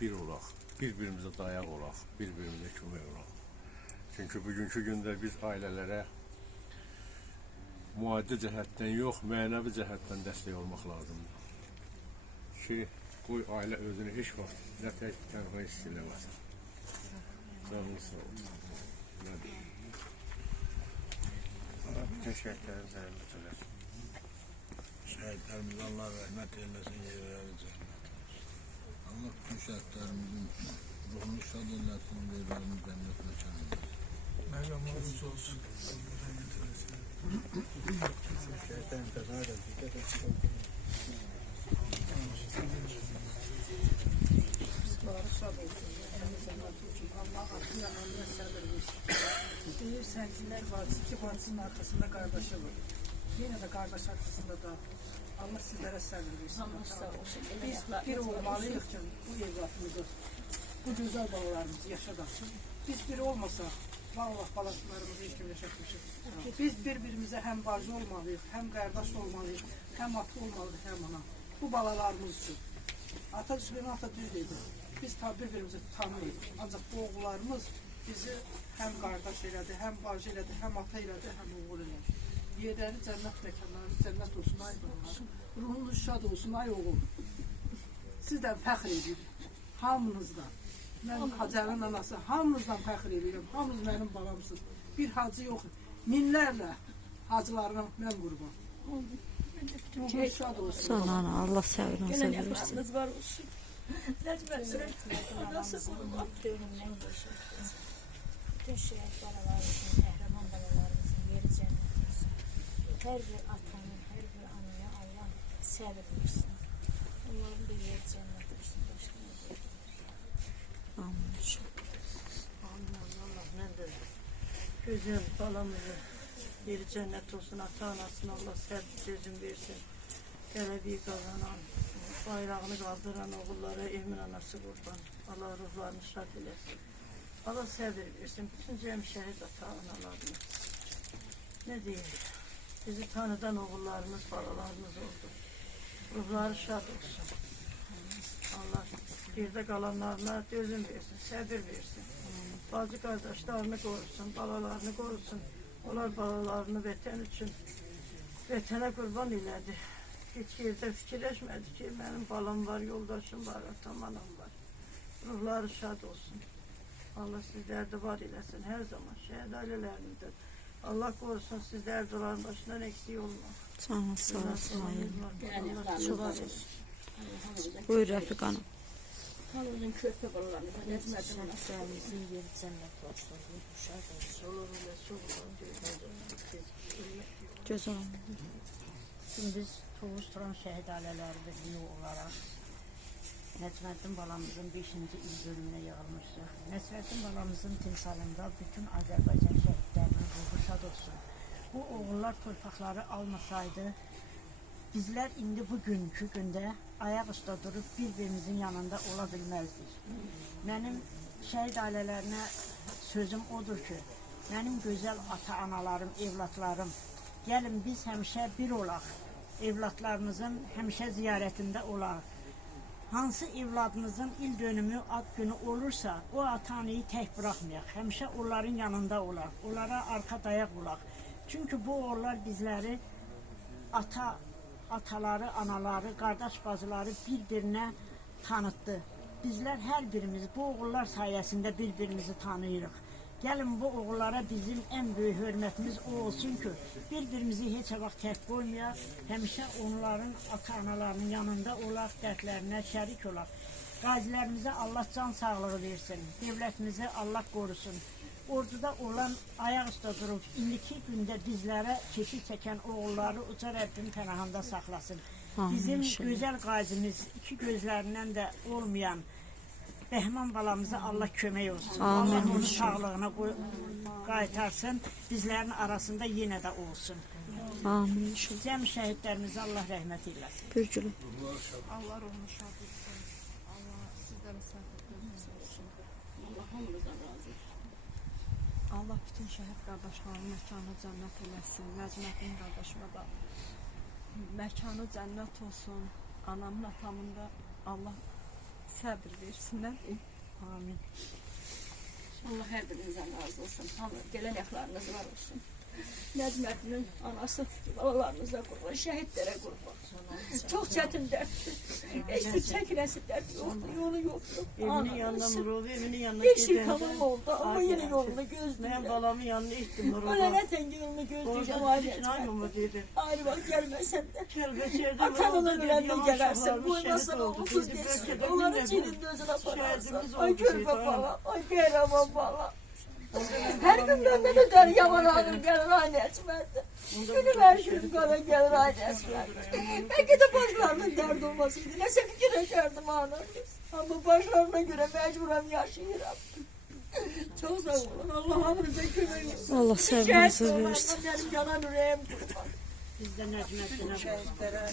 bir olaq, bir-birimizə dayaq olaq, bir-birimizə kömək olaq. Çünki bugünkü gündə biz ailələrə maddi cəhətdən yox, mənəvi cəhətdən dəstək olmaq lazımdır. Ki, qoy ailə özünü heç vaxt nə tək tənha hiss eləməsin. Canınız sağ olun. Bütün şəhidlərin zəhmət eləsin. Şəhidlərimizə Allah rəhmət eyləsin, yerləri cənnət olsun. Allah bütün şəhidlərimizin ruhunu şad eləsin, yerlərini cənnət məkan eləsin. Məhəmmədimiz olsun. Şəhidlərin qəzaya da diqqət etsin. Şad olsun. Allah akıyla anına səbir versin. Deyir sənkinlər bacısı, iki bacısının arkasında qardaşı var. Yine de kardeş arkasında da Allah sizlere səbir versin. Biz bir olmalıyıq ki bu evlatımızı, bu güzel balalarımızı yaşadak. Biz bir olmasaq, vallahi balalarımızı hiç kim yaşatmışıq. Biz birbirimize hem bacı olmalıyıq, hem kardeş olmalıyıq, hem ata olmalıyıq, hem ana. Bu balalarımız için. Ata düz dedi. Biz tabi birbirimizi tanıyırıq. Ancaq bu oğullarımız bizi hem kardeş elədi, hem bacı elədi, hem ata elədi, hem oğul elədi. Yerləri cənnət məkanları, cənnət olsun, ay oğul. Ruhunuz şad olsun, ay oğul. Sizdən fəxr edirəm. Hamınızdan. Mən Hacərin anası, hamınızdan fəxr edirəm. Hamınız mənim balamsınız. Bir hacı yox, minlərlə hacılarına mən qurban. Ruhunuz şad olsun. Sağ olun, Allah səbrinizə versin. Günahınız var olsun. Necməsin, nasıl qurban? Dönümdən geçirdiniz. Bütün şəhid balalarımızın, qəhrəman balalarımızın yeri cənnət olsun. Hər bir atanın, hər bir anaya Allah səbir versin. Onların da yeri cənnət olsun. Başqa nə deyir? Amin. Amin Allah, mən də gözəl balamızı yeri cənnət olsun. Ata-anasına Allah səbir gözün versin. Qələbi qazanan, bayrağını qaldıran oğullara Emin anası qurban. Allah ruhlarını şad eləsin. Allah səbir versin. Bütün cəm şəhid ata-analarına. Ne deyir? Bizi tanıdan oğullarımız, balalarımız oldu. Ruhları şad olsun. Allah geride kalanlarına dözüm versin, səbir versin. Bacı kardeşlerini korusun, balalarını korusun. Onlar balalarını vətən üçün vətənə qurban elədi. Hiç yerdə fikirləşmədi ki, benim balam var, yoldaşım var, atam, anam var. Ruhları şad olsun. Allah sizlerde var eləsin her zaman. Şəhid ailələrinizdə. Allah korusun sizler duran başından eksik olma. Canı sağ olsun. Çok olsun. Buyur Rəfiq hanım. Tanrı'nın köpek balalarını necmədim ona. Şəhidlərimizin yeri cənnət olsun. Uşaq olsun. Olur öyle çok olsun. Göz olun. Şimdi biz Tovuz Turan Şəhid Ailələri Birliyi olaraq Necməddin balamızın 5-ci il bölümünə yığılmışıq. Necməddin balamızın timsalında bütün Azərbaycan şəhidlərinin ruhu şad olsun. Bu oğullar torpaqları almasaydı, bizlər indi bugünkü gündə ayaq üstə durub bir-birimizin yanında ola bilməzdik. Mənim şəhid ailələrinə sözüm odur ki, mənim gözəl ata-analarım, evlatlarım, gəlin biz həmişə bir olaq, evlatlarımızın həmişə ziyarətində olaq. Hansı evladınızın il dönümü, ad günü olursa, o ata-anayı tək bırakmayaq. Həmişə onların yanında olaq, onlara arka dayak olaq. Çünkü bu oğullar bizləri ataları, anaları, qardaş bacıları bir-birinə tanıtdı. Bizlər hər birimiz bu oğullar sayəsində bir-birimizi tanıyırıq. Gəlin bu oğullara bizim en büyük hürmetimiz o olsun ki, birbirimizi heç vaxt tək qoymayaq, həmişə onların ata-analarının yanında olaq, dərdlərinə şərik olaq. Qazilərimizə Allah can sağlığı versin, devlətimizə Allah qorusun. Orduda olan ayaq üstə durub, indiki gündə bizlərə keşik çəkən oğulları uca Rəbbin pənahında saxlasın. Bizim gözəl qazimiz, iki gözlərindən də olmayan Bəhman balamıza Allah kömək olsun. Allah onun sağlığına qaytarsın. Bizlərin arasında yenə də olsun. Amin. Cəm şəhidlərimizə Allah rəhmət eyləsin. Bürcülü. Allah ruhunu şad etsin. Allah sizden misafirleriniz olsun. Allah hamınızdan razı olsun. Allah bütün şəhid qardaşlarının məkanı cənnət eləsin. Necməddin qardaşıma da məkanı cənnət olsun. Anamın, atamın da Allah səbir versinlər. Amin. Allah hər birinizdən razı olsun. Hamı gələn yaxlarınız var olsun. Nəcmətinin anası balalarınıza qurban, şəhidlərə qurban. Çox çətin dərddir. Heç bir çəkiləsi dərd yoxdur, yolu yoxdur. Evinin yanına Murov, evinin yanına 5 il gedəndə. tamam oldu ama yine yolunu Mən gözlüyor. balamın yanına etdim Öyle Murov'a. neten yolunu gözleyeceğim Oradan aile. için aynı mı dedi. Ayrı bak gelmesen de. Kelbeçer'de Atanına bilen de gelersin. Bu şehit nasıl oldu. umutsuz Dedi, geçsin. Bölge'de Onları yine bu çilin gözüne şehidimiz bakarsın. oldu Ay körpe şehit, falan. Ay kahraman falan. Her gün bende der yaman ağır gelir aynı etmezdi. Günüm her gün bana gelir aynı etmezdi. Belki de başlarının dert olmasıydı. Neyse fikir ederdim anam. Ama başlarına göre mecburen yaşayırım. Çok sağ olun. Allah hamınıza kömür. Allah səbrinizi versin. Benim yanan yüreğim kurban. Biz de Necmettin'e Şəhidlərə